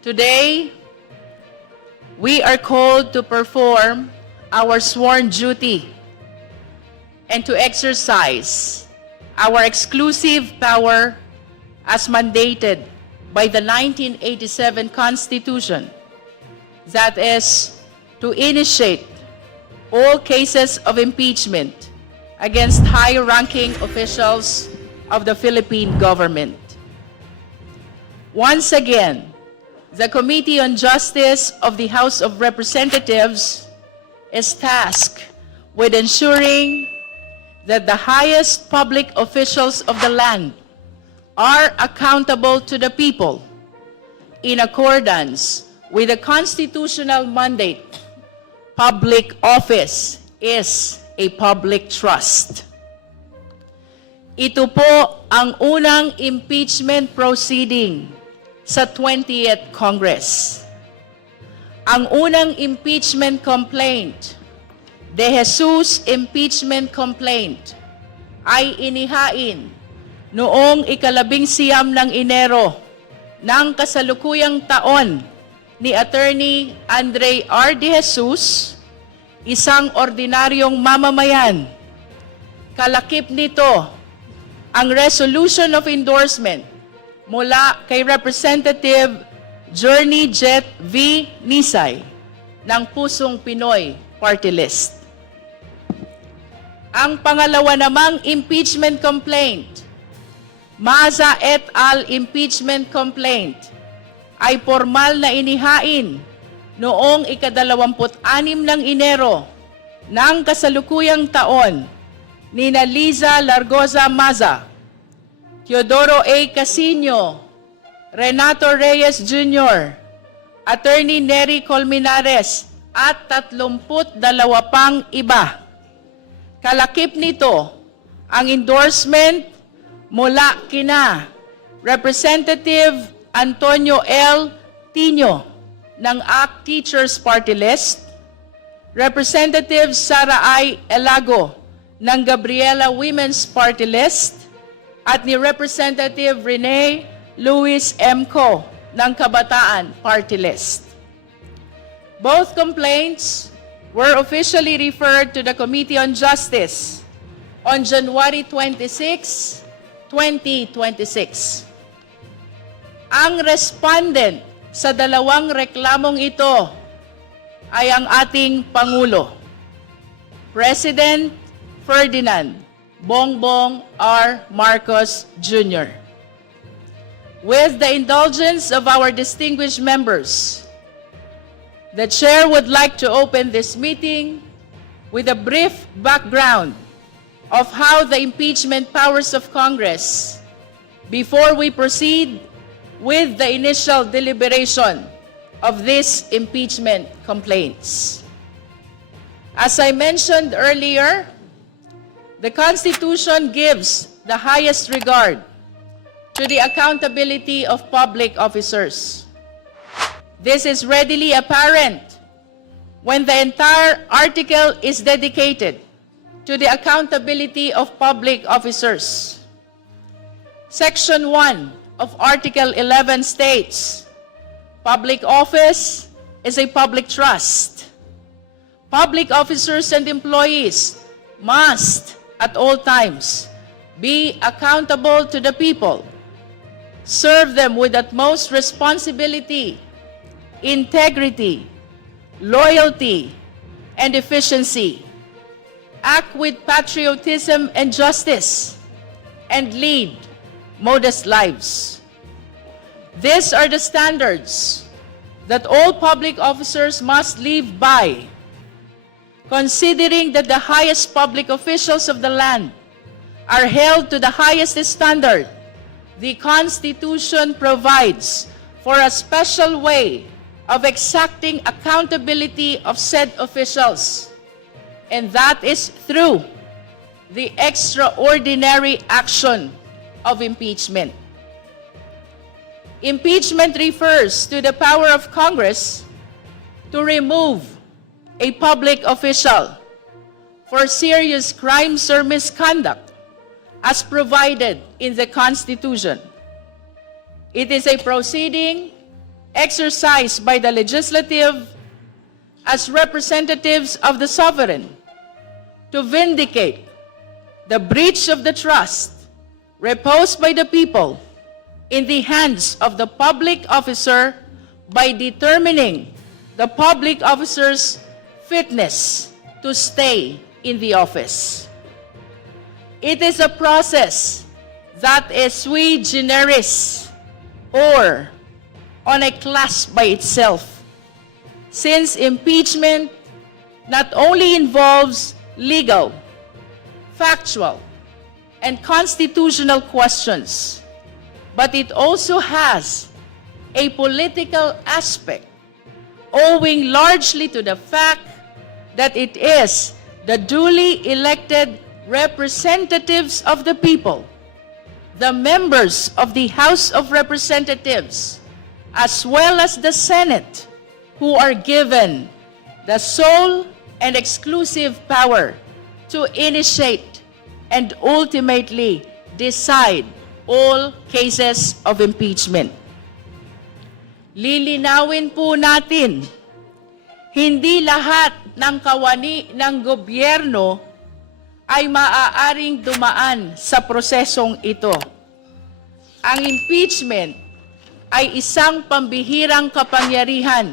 Today, we are called to perform our sworn duty and to exercise our exclusive power as mandated by the 1987 Constitution, that is, to initiate all cases of impeachment against high-ranking officials of the Philippine government. Once again, the Committee on Justice of the House of Representatives is tasked with ensuring that the highest public officials of the land are accountable to the people in accordance with the constitutional mandate. Public office is a public trust. Ito po ang unang impeachment proceeding sa 20th Congress. Ang unang impeachment complaint, De Jesus impeachment complaint, ay inihain noong ika-19 ng Enero ng kasalukuyang taon ni Attorney Andre R. De Jesus, isang ordinaryong mamamayan. Kalakip nito ang resolution of endorsement mula kay Representative Journey Jet V. Nisay ng Pusong Pinoy Party List. Ang pangalawa namang impeachment complaint, Maza et al. Impeachment complaint, ay formal na inihain noong ika-26 ng Enero ng kasalukuyang taon ni Liza Largoza Maza, Teodoro A. Casino, Renato Reyes Jr., Attorney Nery Colmenares at 32 pang iba. Kalakip nito ang endorsement mula kina Representative Antonio L. Tino ng ACT Teachers Party List, Representative Sara I. Elago ng Gabriela Women's Party List, at ni Representative Rene Luis M. Co. ng Kabataan Party List. Both complaints were officially referred to the Committee on Justice on January 26, 2026. Ang respondent sa dalawang reklamong ito ay ang ating Pangulo, President Ferdinand Bongbong R. Marcos Jr. With the indulgence of our distinguished members, the Chair would like to open this meeting with a brief background of how the impeachment powers of Congress before we proceed with the initial deliberation of these impeachment complaints. As I mentioned earlier, the Constitution gives the highest regard to the accountability of public officers. This is readily apparent when the entire article is dedicated to the accountability of public officers. Section 1 of Article 11 states, public office is a public trust. Public officers and employees must, at all times, be accountable to the people, serve them with utmost responsibility, integrity, loyalty, and efficiency, act with patriotism and justice, and lead modest lives. These are the standards that all public officers must live by, considering that the highest public officials of the land are held to the highest standard. The Constitution provides for a special way of exacting accountability of said officials, and that is through the extraordinary action of impeachment. Impeachment refers to the power of Congress to remove a public official for serious crimes or misconduct as provided in the Constitution. It is a proceeding exercised by the legislative as representatives of the sovereign to vindicate the breach of the trust reposed by the people in the hands of the public officer by determining the public officer's fitness to stay in the office. It is a process that is sui generis, or on a class by itself, since impeachment not only involves legal, factual, and constitutional questions, but it also has a political aspect, owing largely to the fact that it is the duly elected representatives of the people, the members of the House of Representatives, as well as the Senate, who are given the sole and exclusive power to initiate and ultimately decide all cases of impeachment. Lilinawin po natin, hindi lahat ng kawani ng gobyerno ay maaaring dumaan sa prosesong ito. Ang impeachment ay isang pambihirang kapangyarihan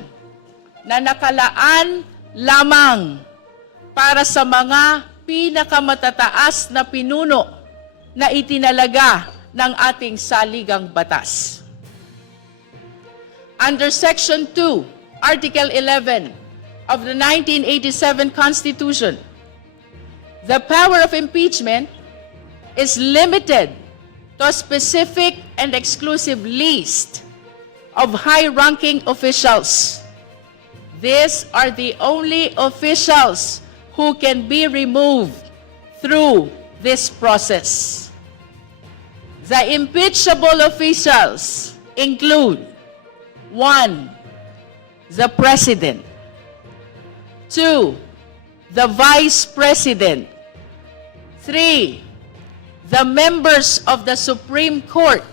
na nakalaan lamang para sa mga pinakamatataas na pinuno na itinalaga ng ating saligang batas. Under Section 2, Article 11 of the 1987 Constitution, the power of impeachment is limited to a specific and exclusive list of high-ranking officials. These are the only officials who can be removed through this process. The impeachable officials include 1. The President. 2. The Vice President. 3. The members of the Supreme Court,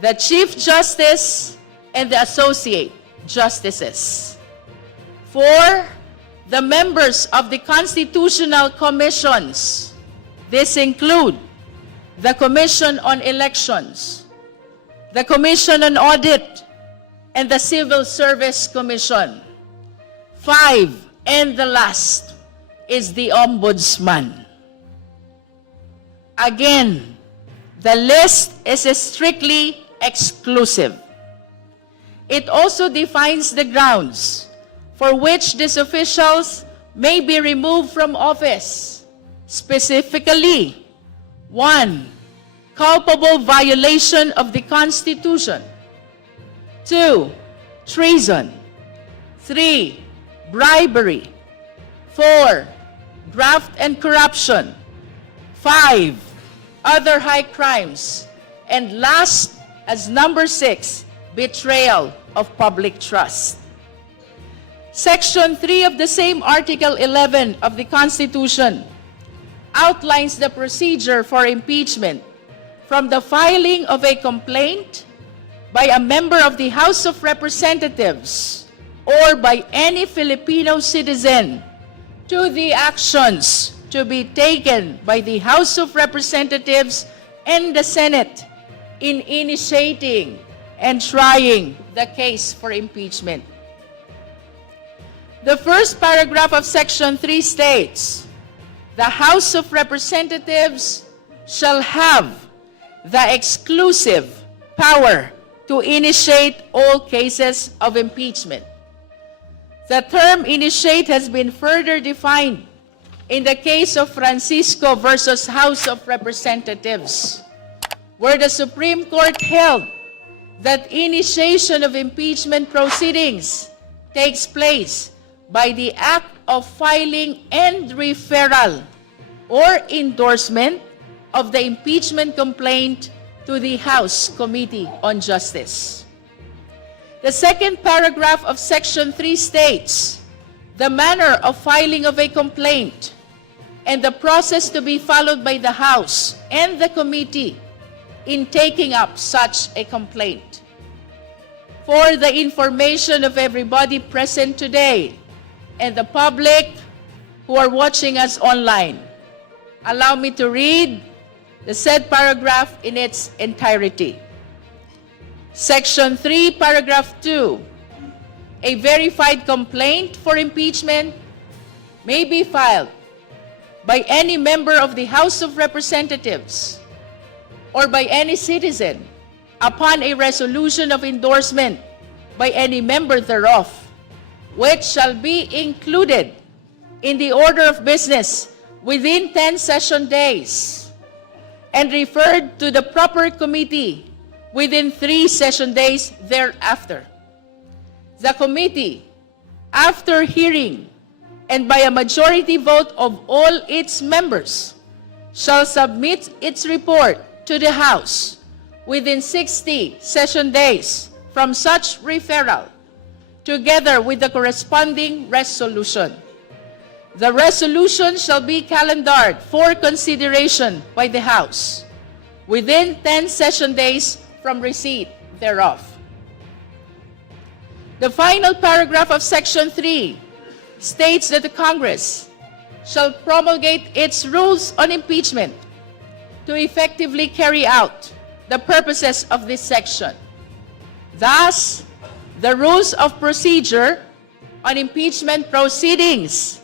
the Chief Justice, and the Associate Justices. 4. The members of the Constitutional Commissions. This include the Commission on Elections, the Commission on Audit, and the Civil Service Commission. 5. And the last is the Ombudsman. Again, the list is strictly exclusive. It also defines the grounds for which these officials may be removed from office. Specifically, 1. Culpable violation of the Constitution. 2. Treason. 3. Bribery. 4. Graft and corruption. 5. Other high crimes. And last, as number 6, betrayal of public trust. Section 3 of the same Article 11 of the Constitution outlines the procedure for impeachment from the filing of a complaint by a member of the House of Representatives or by any Filipino citizen to the actions to be taken by the House of Representatives and the Senate in initiating and trying the case for impeachment. The first paragraph of Section 3 states, the House of Representatives shall have the exclusive power to initiate all cases of impeachment. The term initiate has been further defined in the case of Francisco versus House of Representatives, where the Supreme Court held that initiation of impeachment proceedings takes place by the act of filing and referral or endorsement of the impeachment complaint to the House Committee on Justice. The second paragraph of Section 3 states, the manner of filing of a complaint and the process to be followed by the House and the committee in taking up such a complaint. for the information of everybody present today and the public who are watching us online, allow me to read the said paragraph in its entirety. Section 3, paragraph 2. A verified complaint for impeachment may be filed by any member of the House of Representatives or by any citizen upon a resolution of endorsement by any member thereof, which shall be included in the order of business within 10 session days and referred to the proper committee within 3 session days thereafter. The committee, after hearing and by a majority vote of all its members, shall submit its report to the House within 60 session days from such referral, together with the corresponding resolution. The resolution shall be calendared for consideration by the House within 10 session days from receipt thereof. The final paragraph of Section 3 states that the Congress shall promulgate its rules on impeachment to effectively carry out the purposes of this section. Thus, the rules of procedure on impeachment proceedings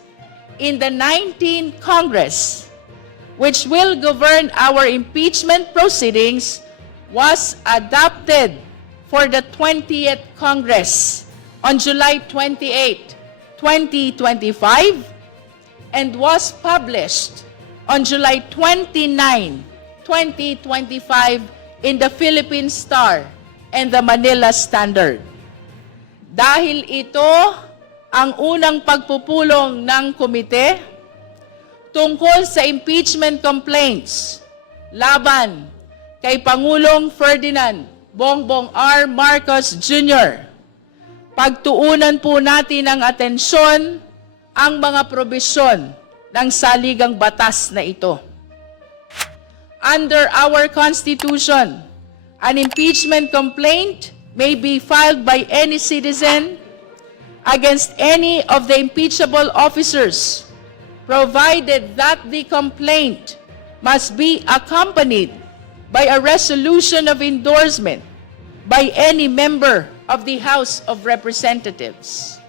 in the 19th Congress, which will govern our impeachment proceedings, was adopted for the 20th Congress on July 28, 2025, and was published on July 29, 2025 in the Philippine Star and the Manila Standard. Dahil ito ang unang pagpupulong ng komite tungkol sa impeachment complaints laban kay Pangulong Ferdinand Bongbong R. Marcos Jr., pagtuunan po natin ng atensyon ang mga probisyon ng saligang batas na ito. Under our Constitution, an impeachment complaint may be filed by any citizen against any of the impeachable officers, provided that the complaint must be accompanied by a resolution of endorsement by any member of the House of Representatives.